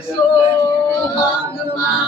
So, Bhagavan.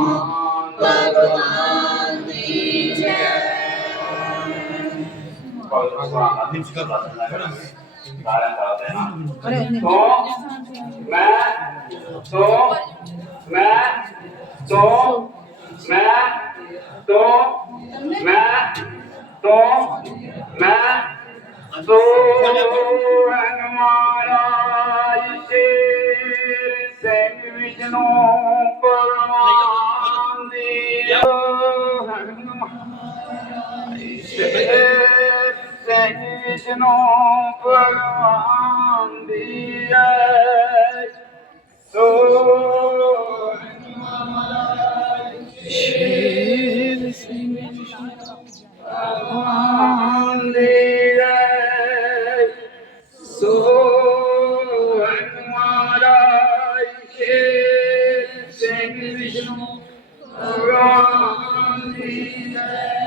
Vishnu भगवान की जय तो मैं तो मैं तो मैं तो मैं तो मैं तो महाराज शेर सिंह विष्णु سيدنا والأنبياء Thank you. भगवान दिया